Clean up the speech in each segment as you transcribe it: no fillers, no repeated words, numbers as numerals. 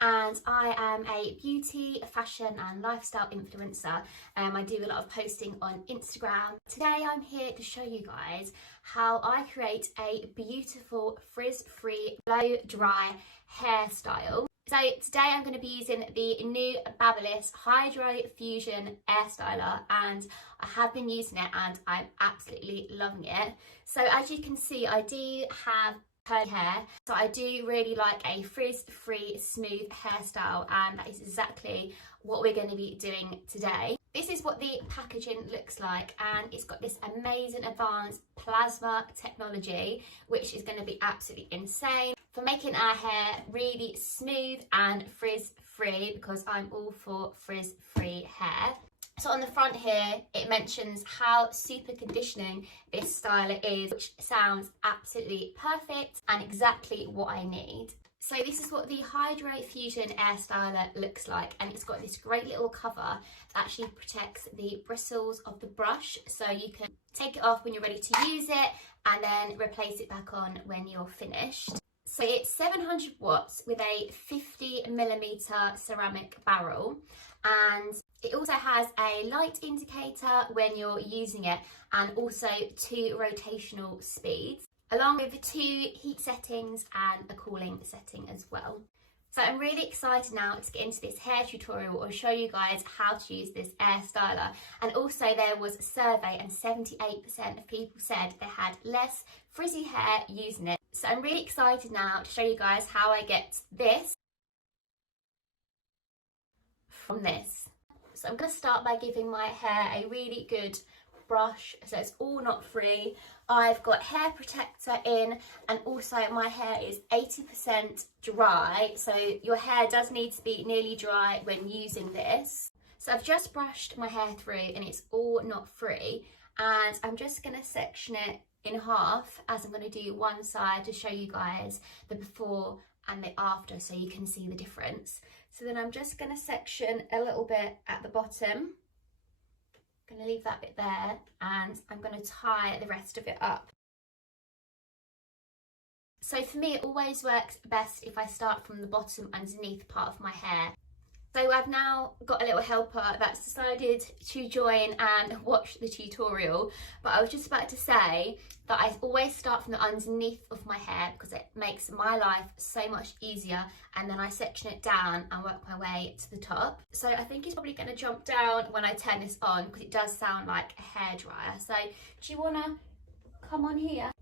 and I am a beauty, fashion and lifestyle influencer. I do a lot of posting on Instagram. Today I'm here to show you guys how I create a beautiful frizz-free blow dry hairstyle. So today I'm going to be using the new Babyliss Hydro Fusion hair styler, and I have been using it and I'm absolutely loving it. So as you can see, I do have curly hair, so I do really like a frizz-free smooth hairstyle, and that is exactly what we're going to be doing today. This is what the packaging looks like, and it's got this amazing advanced plasma technology which is going to be absolutely insane for making our hair really smooth and frizz-free, because I'm all for frizz-free hair. So on the front here, it mentions how super conditioning this styler is, which sounds absolutely perfect and exactly what I need. So this is what the Hydro Fusion Air Styler looks like, and it's got this great little cover that actually protects the bristles of the brush, so you can take it off when you're ready to use it and then replace it back on when you're finished. So it's 700 watts with a 50mm ceramic barrel, and it also has a light indicator when you're using it, and also 2 rotational speeds, along with 2 heat settings and a cooling setting as well. So I'm really excited now to get into this hair tutorial or show you guys how to use this hair styler. And also there was a survey and 78% of people said they had less frizzy hair using it. So I'm really excited now to show you guys how I get this from this. So I'm going to start by giving my hair a really good brush so it's all knot free. I've got hair protector in, and also my hair is 80% dry, so your hair does need to be nearly dry when using this. So I've just brushed my hair through and it's all knot free, and I'm just going to section it in half, as I'm going to do one side to show you guys the before and the after so you can see the difference. So then I'm just going to section a little bit at the bottom. I'm going to leave that bit there, and I'm going to tie the rest of it up. So for me, it always works best if I start from the bottom underneath part of my hair. So I've now got a little helper that's decided to join and watch the tutorial, but I was just about to say that I always start from the underneath of my hair because it makes my life so much easier, and then I section it down and work my way to the top. So I think it's probably going to jump down when I turn this on because it does sound like a hairdryer. So do you want to come on here?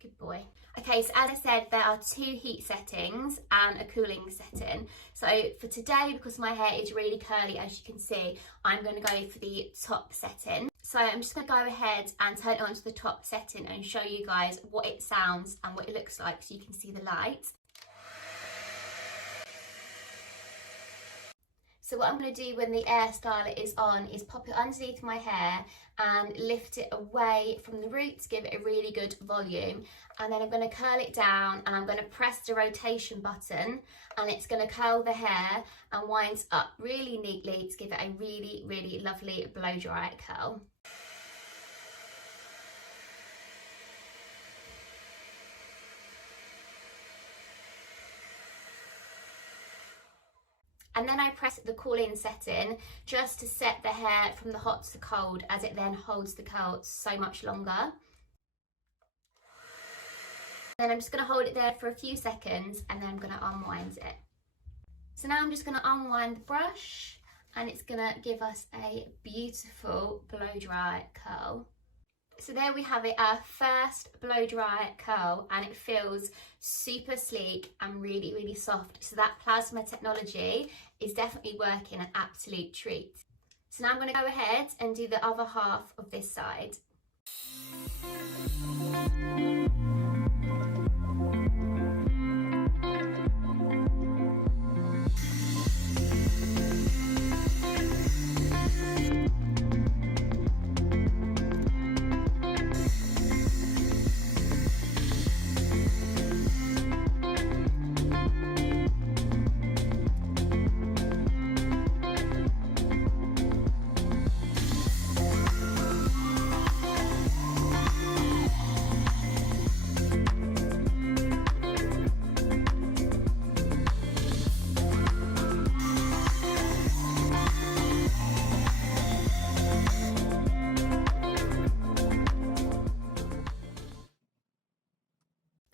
Good boy. Okay, so as I said, there are 2 heat settings and a cooling setting. So for today, because my hair is really curly, as you can see, I'm going to go for the top setting. So I'm just going to go ahead and turn it on to the top setting and show you guys what it sounds and what it looks like so you can see the light. So what I'm going to do when the air styler is on is pop it underneath my hair and lift it away from the roots, give it a really good volume, and then I'm going to curl it down and I'm going to press the rotation button, and it's going to curl the hair and wind up really neatly to give it a really, really lovely blow dry curl. And then I press the cooling setting just to set the hair from the hot to cold, as it then holds the curl so much longer. Then I'm just going to hold it there for a few seconds and then I'm going to unwind it. So now I'm just going to unwind the brush, and it's going to give us a beautiful blow dry curl. So there we have it, our first blow dry curl, and it feels super sleek and really, really soft. So that plasma technology is definitely working an absolute treat. So now I'm going to go ahead and do the other half of this side.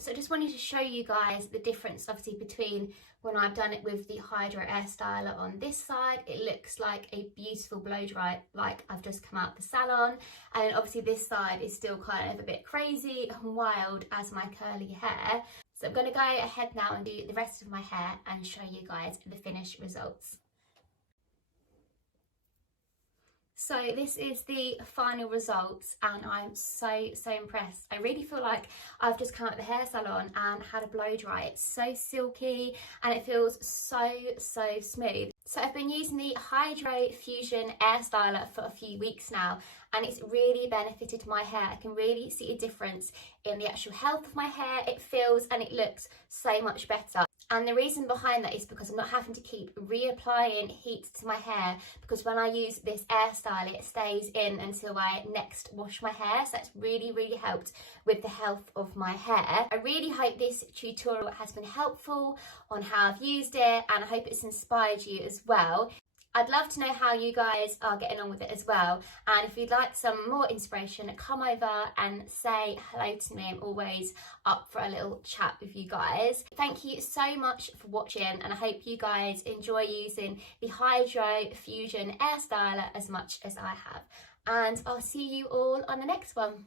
So I just wanted to show you guys the difference obviously between when I've done it with the Hydro Air Styler on this side. It looks like a beautiful blow dry, like I've just come out the salon, and then obviously this side is still kind of a bit crazy and wild as my curly hair. So I'm going to go ahead now and do the rest of my hair and show you guys the finished results. So this is the final results and I'm so impressed. I really feel like I've just come out the hair salon and had a blow dry. It's so silky and it feels so smooth. So I've been using the Hydro Fusion Air Styler for a few weeks now and it's really benefited my hair. I can really see a difference in the actual health of my hair. It feels and it looks so much better. And the reason behind that is because I'm not having to keep reapplying heat to my hair, because when I use this air style it stays in until I next wash my hair. So that's really helped with the health of my hair. I really hope this tutorial has been helpful on how I've used it, and I hope it's inspired you as well. I'd love to know how you guys are getting on with it as well, and if you'd like some more inspiration, come over and say hello to me. I'm always up for a little chat with you guys. Thank you so much for watching, and I hope you guys enjoy using the Hydro Fusion Air Styler as much as I have, and I'll see you all on the next one.